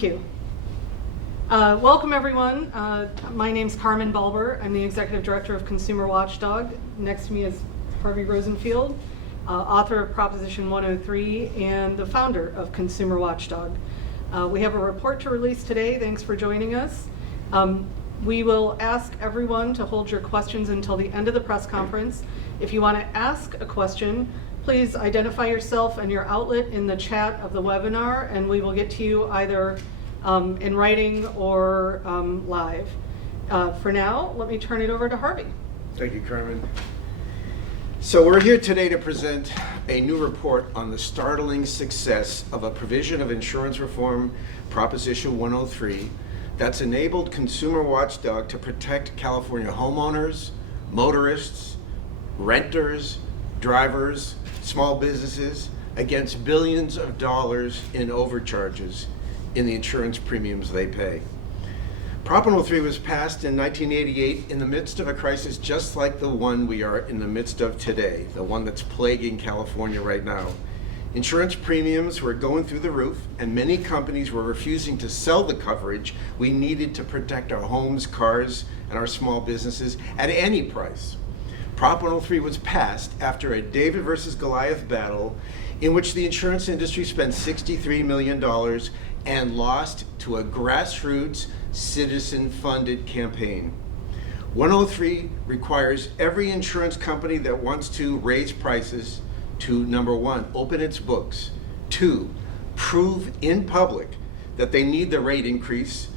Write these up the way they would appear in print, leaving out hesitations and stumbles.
Thank you. Welcome everyone. My name's Carmen Balber. I'm the Executive Director of Consumer Watchdog. Next to me is Harvey Rosenfield, author of Proposition 103 and the founder of Consumer Watchdog. We have a report to release today. Thanks for joining us. We will ask everyone to hold your questions until the end of the press conference. If you want to ask a question, please identify yourself and your outlet in the chat of the webinar, and we will get to you either in writing or live. For now, let me turn it over to Harvey. Thank you, Carmen. So we're here today to present a new report on the startling success of a provision of insurance reform, Proposition 103, that's enabled Consumer Watchdog to protect California homeowners, motorists, renters, drivers, small businesses against billions of dollars in overcharges in the insurance premiums they pay. Prop 103 was passed in 1988 in the midst of a crisis just like the one we are in the midst of today, the one that's plaguing California right now. Insurance premiums were going through the roof, and many companies were refusing to sell the coverage we needed to protect our homes, cars, and our small businesses at any price. Prop 103 was passed after a David versus Goliath battle in which the insurance industry spent $63 million and lost to a grassroots, citizen-funded campaign. 103 requires every insurance company that wants to raise prices to, number one, open its books, two, prove in public that they need the rate increase,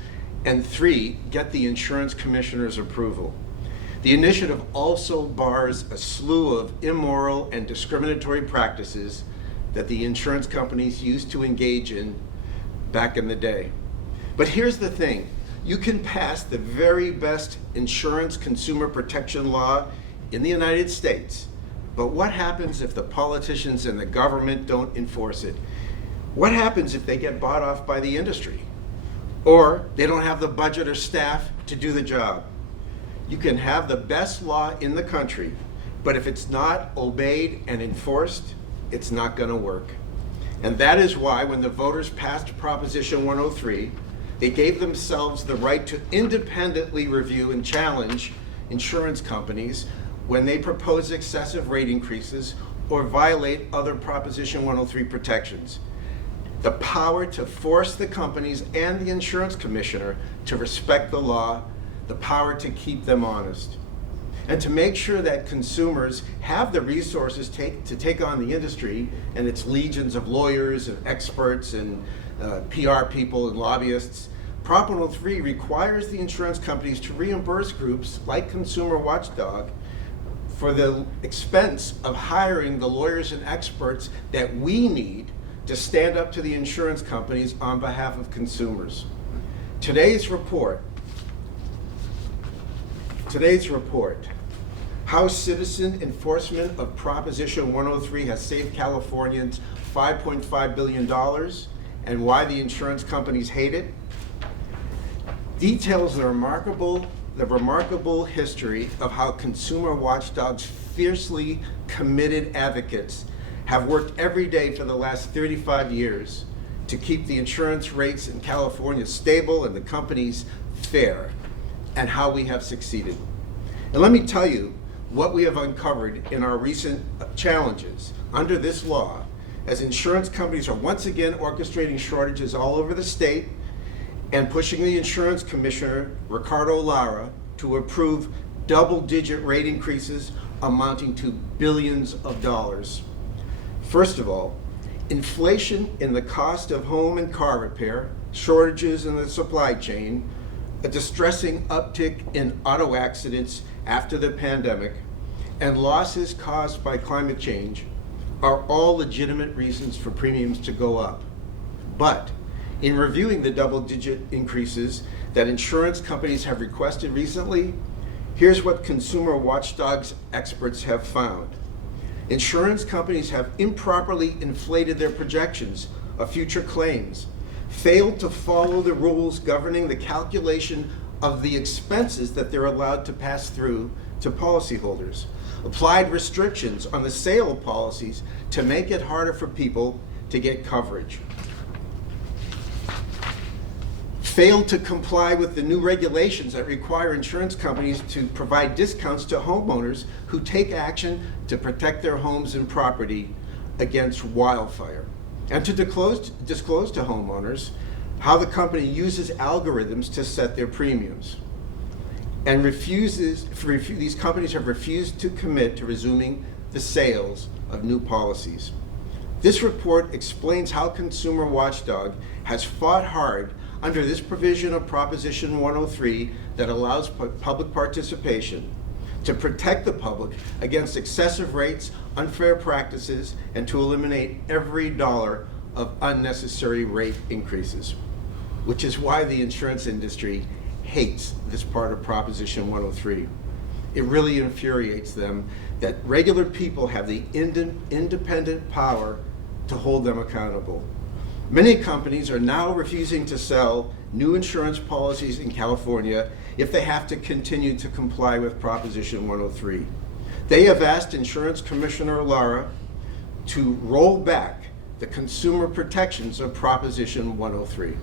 and three, get the insurance commissioner's approval. The initiative also bars a slew of immoral and discriminatory practices that the insurance companies used to engage in back in the day. But here's the thing, you can pass the very best insurance consumer protection law in the United States, but what happens if the politicians and the government don't enforce it? What happens if they get bought off by the industry? Or they don't have the budget or staff to do the job? You can have the best law in the country, but if it's not obeyed and enforced, it's not going to work. And that is why when the voters passed Proposition 103, they gave themselves the right to independently review and challenge insurance companies when they propose excessive rate increases or violate other Proposition 103 protections. The power to force the companies and the insurance commissioner to respect the law, the power to keep them honest, and to make sure that consumers have the resources to take on the industry and its legions of lawyers and experts and PR people and lobbyists. Prop 103 requires the insurance companies to reimburse groups like Consumer Watchdog for the expense of hiring the lawyers and experts that we need to stand up to the insurance companies on behalf of consumers. Today's report, how citizen enforcement of Proposition 103 has saved Californians $5.5 billion and why the insurance companies hate it, details the remarkable history of how Consumer Watchdog's fiercely committed advocates have worked every day for the last 35 years to keep the insurance rates in California stable and the companies fair, and how we have succeeded. And let me tell you what we have uncovered in our recent challenges under this law, as insurance companies are once again orchestrating shortages all over the state and pushing the insurance commissioner, Ricardo Lara, to approve double-digit rate increases amounting to billions of dollars. First of all, inflation in the cost of home and car repair, shortages in the supply chain, a distressing uptick in auto accidents after the pandemic, and losses caused by climate change are all legitimate reasons for premiums to go up. But in reviewing the double-digit increases that insurance companies have requested recently, here's what Consumer Watchdog's experts have found. Insurance companies have improperly inflated their projections of future claims, failed to follow the rules governing the calculation of the expenses that they're allowed to pass through to policyholders, applied restrictions on the sale of policies to make it harder for people to get coverage. failed to comply with the new regulations that require insurance companies to provide discounts to homeowners who take action to protect their homes and property against wildfire, and to disclose to homeowners how the company uses algorithms to set their premiums. And these companies have refused to commit to resuming the sales of new policies. This report explains how Consumer Watchdog has fought hard under this provision of Proposition 103 that allows public participation to protect the public against excessive rates, unfair practices, and to eliminate every dollar of unnecessary rate increases, which is why the insurance industry hates this part of Proposition 103. It really infuriates them that regular people have the independent power to hold them accountable. Many companies are now refusing to sell new insurance policies in California if they have to continue to comply with Proposition 103. They have asked Insurance Commissioner Lara to roll back the consumer protections of Proposition 103.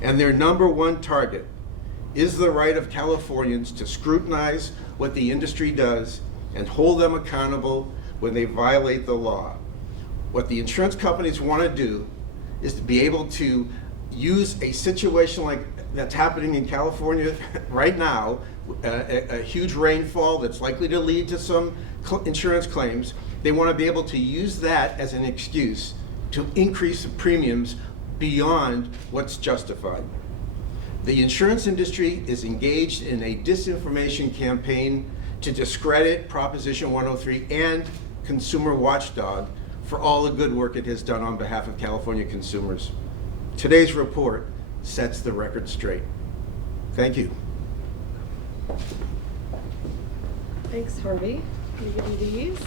And their number one target is the right of Californians to scrutinize what the industry does and hold them accountable when they violate the law. What the insurance companies want to do is to be able to use a situation like that's happening in California right now, a huge rainfall that's likely to lead to some insurance claims. They want to be able to use that as an excuse to increase the premiums beyond what's justified. The insurance industry is engaged in a disinformation campaign to discredit Proposition 103 and Consumer Watchdog for all the good work it has done on behalf of California consumers. Today's report sets the record straight. Thank you. Thanks, Harvey. Can you give me these?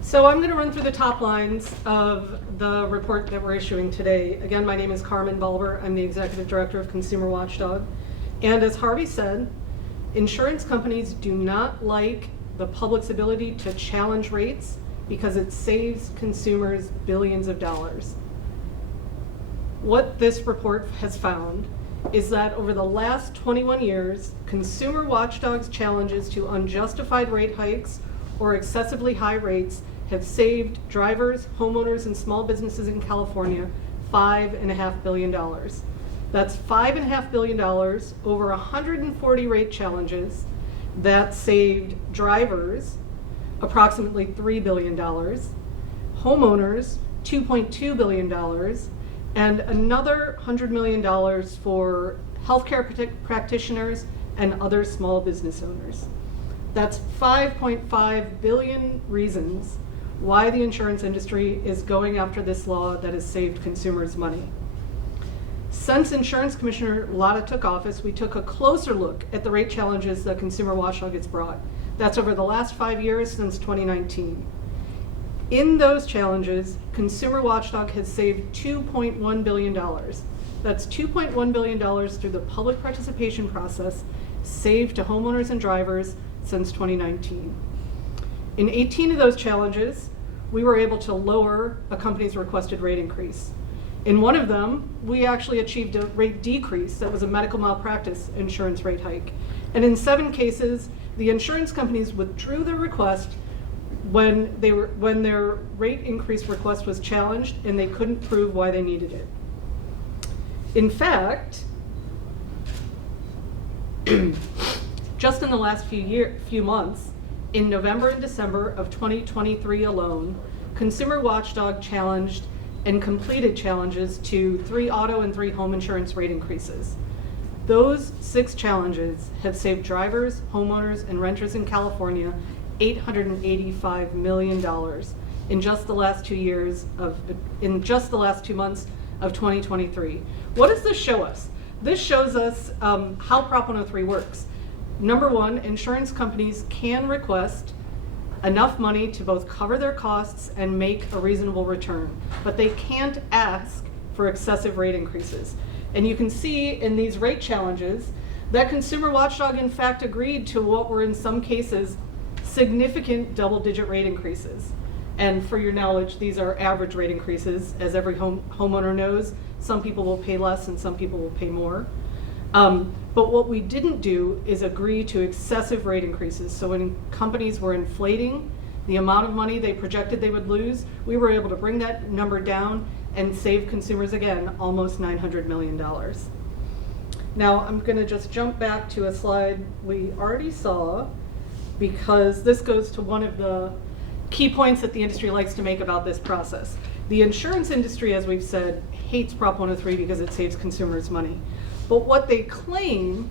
So I'm going to run through the top lines of the report that we're issuing today. Again, my name is Carmen Balber. I'm the Executive Director of Consumer Watchdog. And as Harvey said, insurance companies do not like the public's ability to challenge rates because it saves consumers billions of dollars. What this report has found is that over the last 21 years, Consumer Watchdog's challenges to unjustified rate hikes or excessively high rates have saved drivers, homeowners, and small businesses in California $5.5 billion. That's $5.5 billion over 140 rate challenges that saved drivers approximately $3 billion, homeowners $2.2 billion, and another $100 million for healthcare practitioners and other small business owners. That's 5.5 billion reasons why the insurance industry is going after this law that has saved consumers money. Since Insurance Commissioner Lara took office, we took a closer look at the rate challenges that Consumer Watchdog has brought. That's over the last 5 years since 2019. In those challenges, Consumer Watchdog has saved $2.1 billion. That's $2.1 billion through the public participation process saved to homeowners and drivers since 2019. In 18 of those challenges, we were able to lower a company's requested rate increase. In one of them, we actually achieved a rate decrease that was a medical malpractice insurance rate hike. And in 7 cases, the insurance companies withdrew their request when their rate increase request was challenged and they couldn't prove why they needed it. In fact, just in the last few months, in November and December of 2023 alone, Consumer Watchdog challenged and completed challenges to 3 auto and 3 home insurance rate increases. Those 6 challenges have saved drivers, homeowners, and renters in California $885 million in just the last 2 months of 2023. What does this show us? This shows us how Prop 103 works. Number one, insurance companies can request enough money to both cover their costs and make a reasonable return, but they can't ask for excessive rate increases. And you can see in these rate challenges that Consumer Watchdog in fact agreed to what were in some cases significant double-digit rate increases. And for your knowledge, these are average rate increases. As every homeowner knows, some people will pay less and some people will pay more. But what we didn't do is agree to excessive rate increases. So when companies were inflating the amount of money they projected they would lose, we were able to bring that number down and save consumers, again, almost $900 million. Now, I'm going to just jump back to a slide we already saw, because this goes to one of the key points that the industry likes to make about this process. The insurance industry, as we've said, hates Prop 103 because it saves consumers money. But what they claim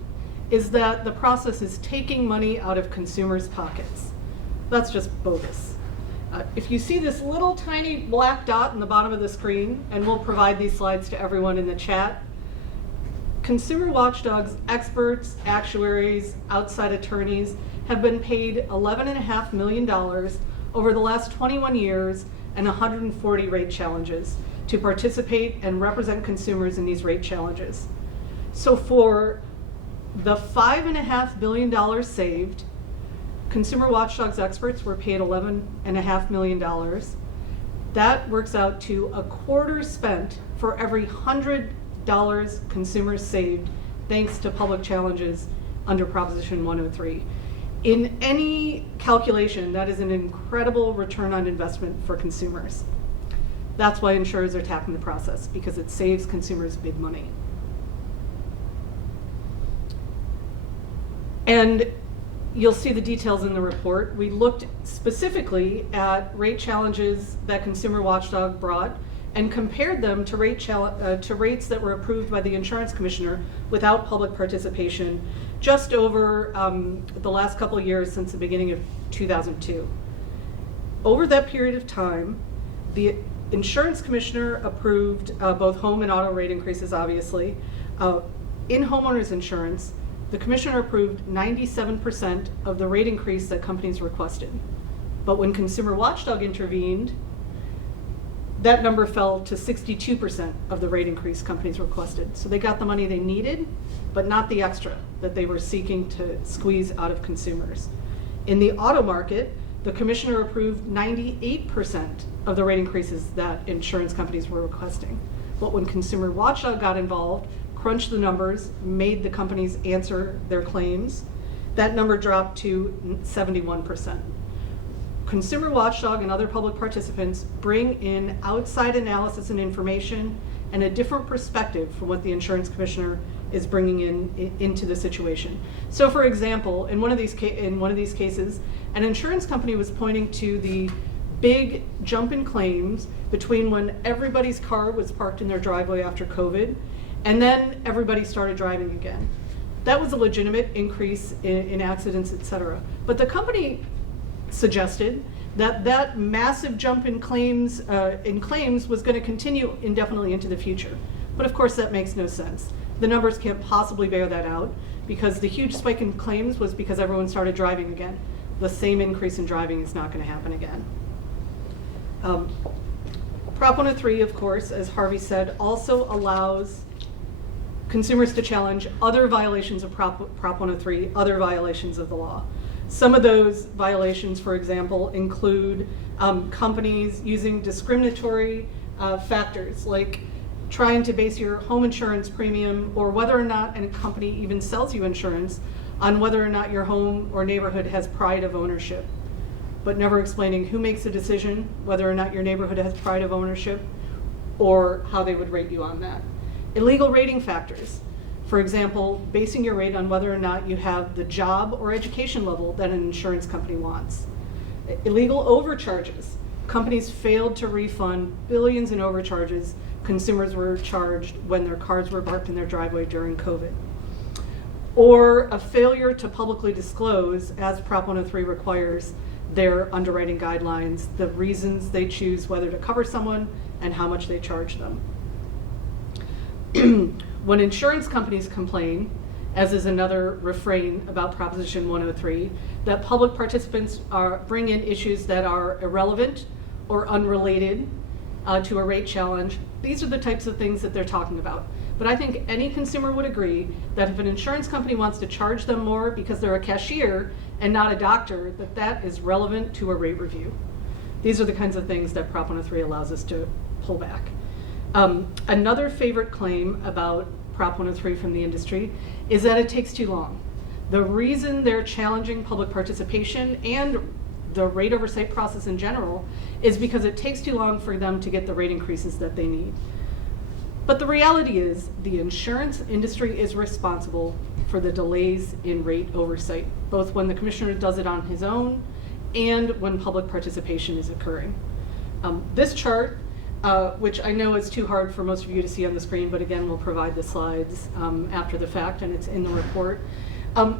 is that the process is taking money out of consumers' pockets. That's just bogus. If you see this little tiny black dot in the bottom of the screen, and we'll provide these slides to everyone in the chat, Consumer Watchdog's experts, actuaries, outside attorneys have been paid $11.5 million over the last 21 years and 140 rate challenges to participate and represent consumers in these rate challenges. So for the $5.5 billion saved, Consumer Watchdog's experts were paid $11.5 million. That works out to a quarter spent for every $100 consumers saved thanks to public challenges under Proposition 103. In any calculation, that is an incredible return on investment for consumers. That's why insurers are attacking the process, because it saves consumers big money. And you'll see the details in the report. We looked specifically at rate challenges that Consumer Watchdog brought and compared them to rates that were approved by the insurance commissioner without public participation just over the last couple of years since the beginning of 2002. Over that period of time, the insurance commissioner approved both home and auto rate increases, obviously. In homeowners insurance, the commissioner approved 97% of the rate increase that companies requested. But when Consumer Watchdog intervened, that number fell to 62% of the rate increase companies requested. So they got the money they needed, but not the extra that they were seeking to squeeze out of consumers. In the auto market, the commissioner approved 98% of the rate increases that insurance companies were requesting. But when Consumer Watchdog got involved, crunched the numbers, made the companies answer their claims, that number dropped to 71%. Consumer Watchdog and other public participants bring in outside analysis and information and a different perspective from what the insurance commissioner is bringing into the situation. So, for example, in one of these cases, an insurance company was pointing to the big jump in claims between when everybody's car was parked in their driveway after COVID, and then everybody started driving again. That was a legitimate increase in accidents, et cetera. But the company suggested that that massive jump in claims was going to continue indefinitely into the future. But of course that makes no sense. The numbers can't possibly bear that out, because the huge spike in claims was because everyone started driving again. The same increase in driving is not going to happen again. Prop 103, of course, as Harvey said, also allows consumers to challenge other violations of Prop 103, other violations of the law. Some of those violations, for example, include companies using discriminatory factors, like trying to base your home insurance premium, or whether or not a company even sells you insurance, on whether or not your home or neighborhood has pride of ownership, but never explaining who makes the decision whether or not your neighborhood has pride of ownership, or how they would rate you on that. Illegal rating factors. For example, basing your rate on whether or not you have the job or education level that an insurance company wants. Illegal overcharges. Companies failed to refund billions in overcharges consumers were charged when their cars were parked in their driveway during COVID. Or a failure to publicly disclose, as Prop 103 requires, their underwriting guidelines, the reasons they choose whether to cover someone and how much they charge them. When insurance companies complain, as is another refrain about Proposition 103, that public participants bring in issues that are irrelevant or unrelated to a rate challenge, these are the types of things that they're talking about. But I think any consumer would agree that if an insurance company wants to charge them more because they're a cashier and not a doctor, that is relevant to a rate review. These are the kinds of things that Prop 103 allows us to pull back. Another favorite claim about Prop 103 from the industry is that it takes too long. The reason they're challenging public participation and the rate oversight process in general is because it takes too long for them to get the rate increases that they need. But the reality is the insurance industry is responsible for the delays in rate oversight, both when the commissioner does it on his own and when public participation is occurring. This chart, which I know is too hard for most of you to see on the screen, but again, we'll provide the slides after the fact, and it's in the report.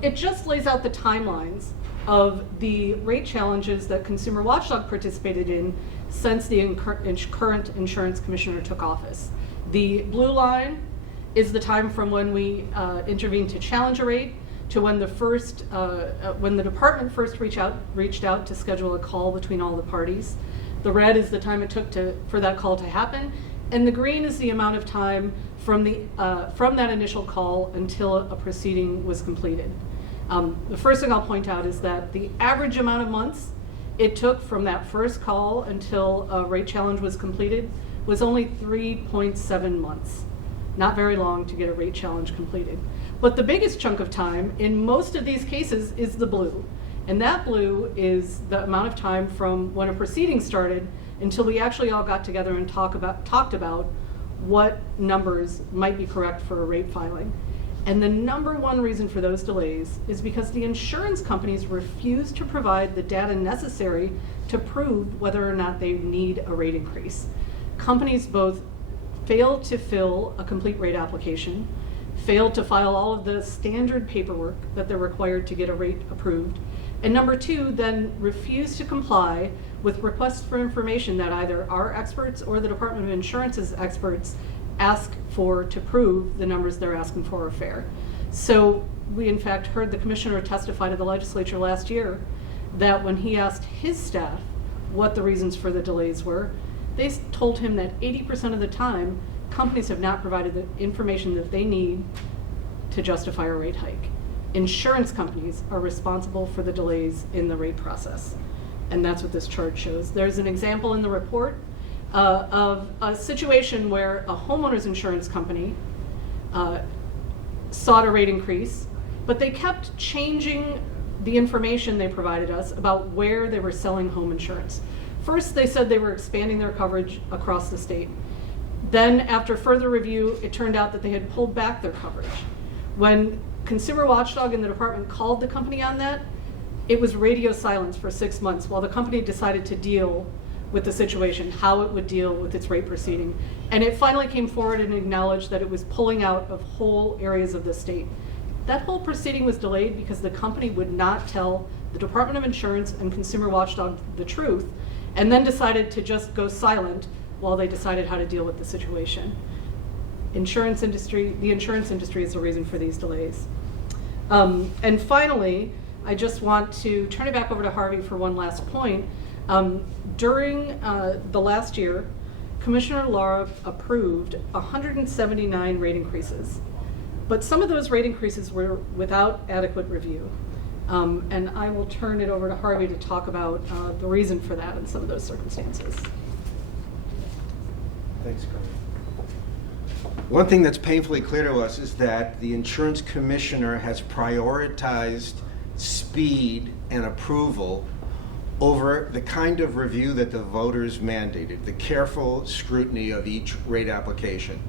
It just lays out the timelines of the rate challenges that Consumer Watchdog participated in since the current insurance commissioner took office. The blue line is the time from when we intervened to challenge a rate to when the department first reached out to schedule a call between all the parties. The red is the time it took for that call to happen, and the green is the amount of time from that initial call until a proceeding was completed. The first thing I'll point out is that the average amount of months it took from that first call until a rate challenge was completed was only 3.7 months. Not very long to get a rate challenge completed. But the biggest chunk of time in most of these cases is the blue. And that blue is the amount of time from when a proceeding started until we actually all got together and talked about what numbers might be correct for a rate filing. And the number one reason for those delays is because the insurance companies refuse to provide the data necessary to prove whether or not they need a rate increase. Companies both fail to fill a complete rate application, fail to file all of the standard paperwork that they're required to get a rate approved, and number two, then refuse to comply with requests for information that either our experts or the Department of Insurance's experts ask for to prove the numbers they're asking for are fair. So we in fact heard the commissioner testify to the legislature last year that when he asked his staff what the reasons for the delays were, they told him that 80% of the time, companies have not provided the information that they need to justify a rate hike. Insurance companies are responsible for the delays in the rate process. And that's what this chart shows. There's an example in the report of a situation where a homeowners insurance company sought a rate increase, but they kept changing the information they provided us about where they were selling home insurance. First, they said they were expanding their coverage across the state. Then, after further review, it turned out that they had pulled back their coverage. When Consumer Watchdog and the department called the company on that, it was radio silence for 6 months while the company decided to deal with the situation, how it would deal with its rate proceeding. And it finally came forward and acknowledged that it was pulling out of whole areas of the state. That whole proceeding was delayed because the company would not tell the Department of Insurance and Consumer Watchdog the truth, and then decided to just go silent while they decided how to deal with the situation. The insurance industry is the reason for these delays. And finally, I just want to turn it back over to Harvey for one last point. During the last year, Commissioner Lara approved 179 rate increases, but some of those rate increases were without adequate review. And I will turn it over to Harvey to talk about the reason for that in some of those circumstances. Thanks, Carmen. One thing that's painfully clear to us is that the insurance commissioner has prioritized speed and approval over the kind of review that the voters mandated, the careful scrutiny of each rate application.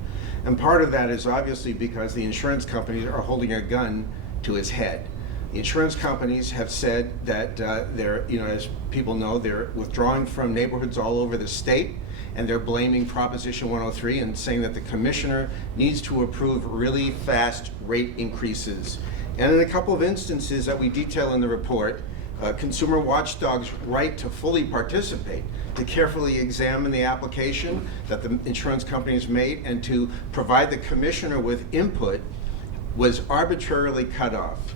And part of that is obviously because the insurance companies are holding a gun to his head. The insurance companies have said that they're, as people know, they're withdrawing from neighborhoods all over the state, and they're blaming Proposition 103 and saying that the commissioner needs to approve really fast rate increases. And in a couple of instances that we detail in the report, Consumer Watchdog's right to fully participate, to carefully examine the application that the insurance companies made and to provide the commissioner with input, was arbitrarily cut off.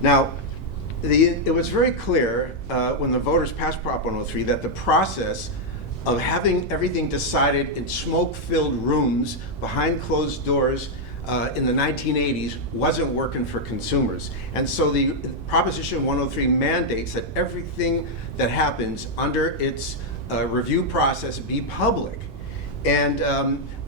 Now, it was very clear when the voters passed Prop 103 that the process of having everything decided in smoke-filled rooms behind closed doors in the 1980s wasn't working for consumers. And so the Proposition 103 mandates that everything that happens under its review process be public. And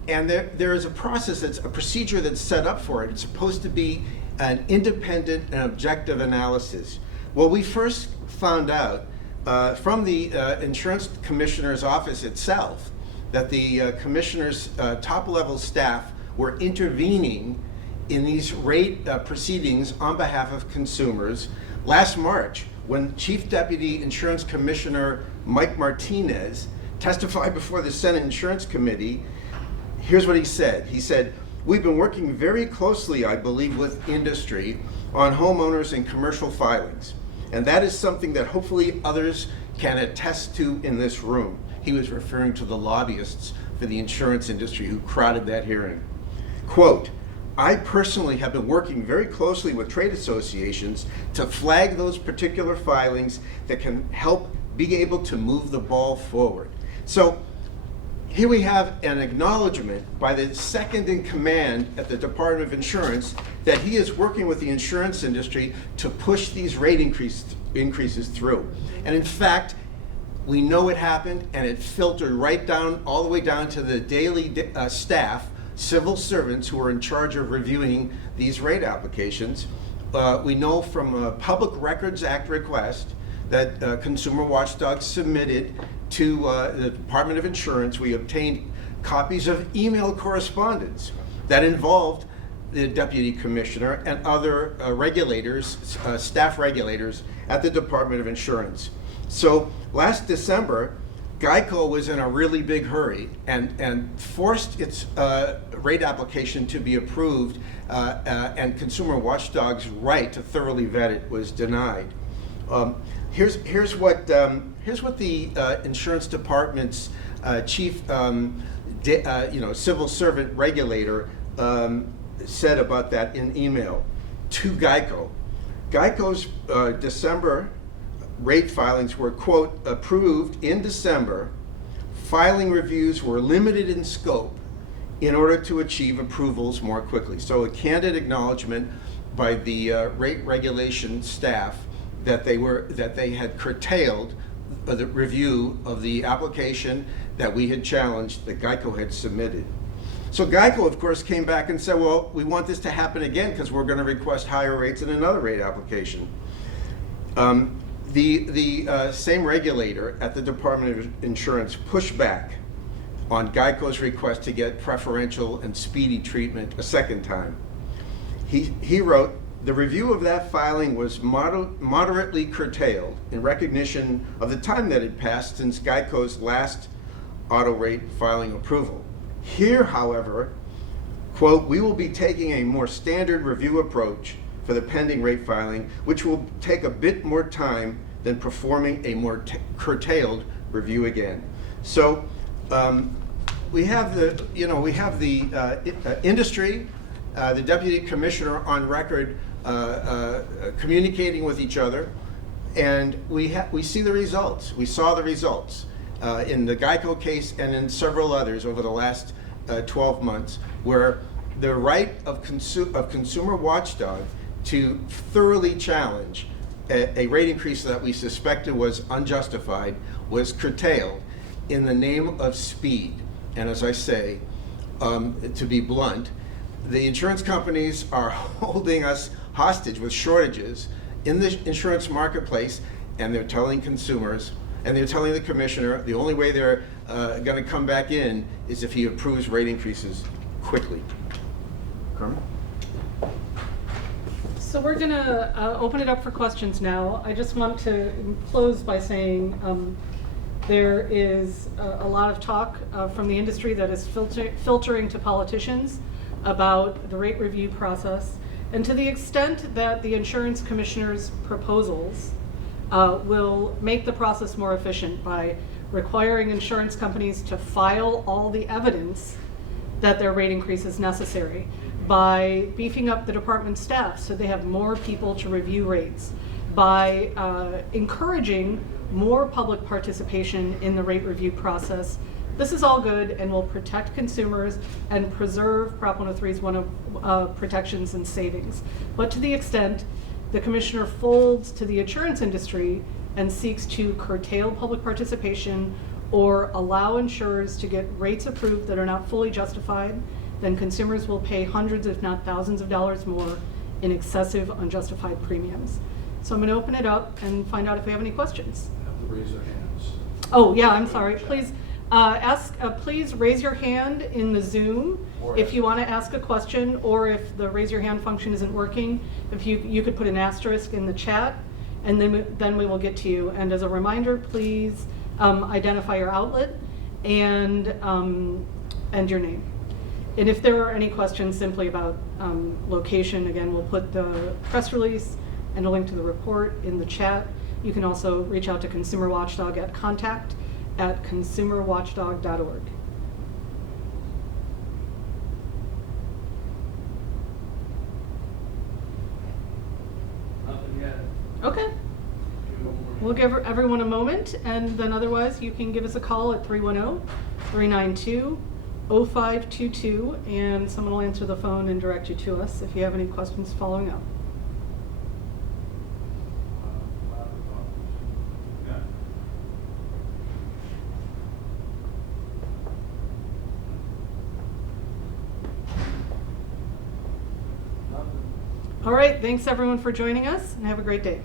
there is a process, that's a procedure that's set up for it. It's supposed to be an independent and objective analysis. Well, we first found out from the insurance commissioner's office itself that the commissioner's top-level staff were intervening in these rate proceedings on behalf of consumers last March, when Chief Deputy Insurance Commissioner Mike Martinez testified before the Senate Insurance Committee. Here's what he said. He said, "We've been working very closely, I believe, with industry on homeowners and commercial filings. And that is something that hopefully others can attest to in this room." He was referring to the lobbyists for the insurance industry who crowded that hearing. Quote, "I personally have been working very closely with trade associations to flag those particular filings that can help be able to move the ball forward." So here we have an acknowledgement by the second in command at the Department of Insurance that he is working with the insurance industry to push these rate increases through. And in fact, we know it happened, and it filtered right down, all the way down to the daily staff, civil servants who are in charge of reviewing these rate applications. We know from a Public Records Act request that Consumer Watchdog submitted to the Department of Insurance. We obtained copies of email correspondence that involved the Deputy Commissioner and other regulators, staff regulators at the Department of Insurance. So last December, GEICO was in a really big hurry and forced its rate application to be approved, and Consumer Watchdog's right to thoroughly vet it was denied. Here's what the insurance department's chief, civil servant regulator said about that in email to GEICO. GEICO's December rate filings were, quote, "approved in December. Filing reviews were limited in scope in order to achieve approvals more quickly." So a candid acknowledgement by the rate regulation staff that they had curtailed the review of the application that we had challenged, that GEICO had submitted. So GEICO, of course, came back and said, well, we want this to happen again because we're going to request higher rates in another rate application. The same regulator at the Department of Insurance pushed back on GEICO's request to get preferential and speedy treatment a second time. He wrote, "The review of that filing was moderately curtailed in recognition of the time that had passed since GEICO's last auto rate filing approval. Here, however, quote, we will be taking a more standard review approach for the pending rate filing, which will take a bit more time than performing a more curtailed review again." So we have the industry, the deputy commissioner on record communicating with each other, and we see the results. We saw the results in the GEICO case and in several others over the last 12 months, where the right of Consumer Watchdog to thoroughly challenge a rate increase that we suspected was unjustified was curtailed in the name of speed. And as I say, to be blunt, the insurance companies are holding us hostage with shortages in the insurance marketplace, and they're telling consumers, and they're telling the commissioner, the only way they're going to come back in is if he approves rate increases quickly. Carmen? So we're going to open it up for questions now. I just want to close by saying there is a lot of talk from the industry that is filtering to politicians about the rate review process. And to the extent that the insurance commissioner's proposals will make the process more efficient by requiring insurance companies to file all the evidence that their rate increase is necessary, by beefing up the department staff so they have more people to review rates, by encouraging more public participation in the rate review process. This is all good and will protect consumers and preserve Prop 103's protections and savings. But to the extent the commissioner folds to the insurance industry and seeks to curtail public participation or allow insurers to get rates approved that are not fully justified, then consumers will pay hundreds, if not thousands of dollars more in excessive unjustified premiums. So I'm going to open it up and find out if we have any questions. Have to raise their hands. Oh, yeah, I'm sorry. Please please raise your hand in the Zoom if you want to ask a question, or if the raise your hand function isn't working, if you could put an asterisk in the chat, and then we will get to you. And as a reminder, please identify your outlet and your name. And if there are any questions simply about location, again, we'll put the press release and a link to the report in the chat. You can also reach out to Consumer Watchdog at contact@consumerwatchdog.org. Nothing yet. Okay. We'll give everyone a moment, and then otherwise you can give us a call at 310-392-0522, and someone will answer the phone and direct you to us if you have any questions following up. All right, thanks everyone for joining us, and have a great day.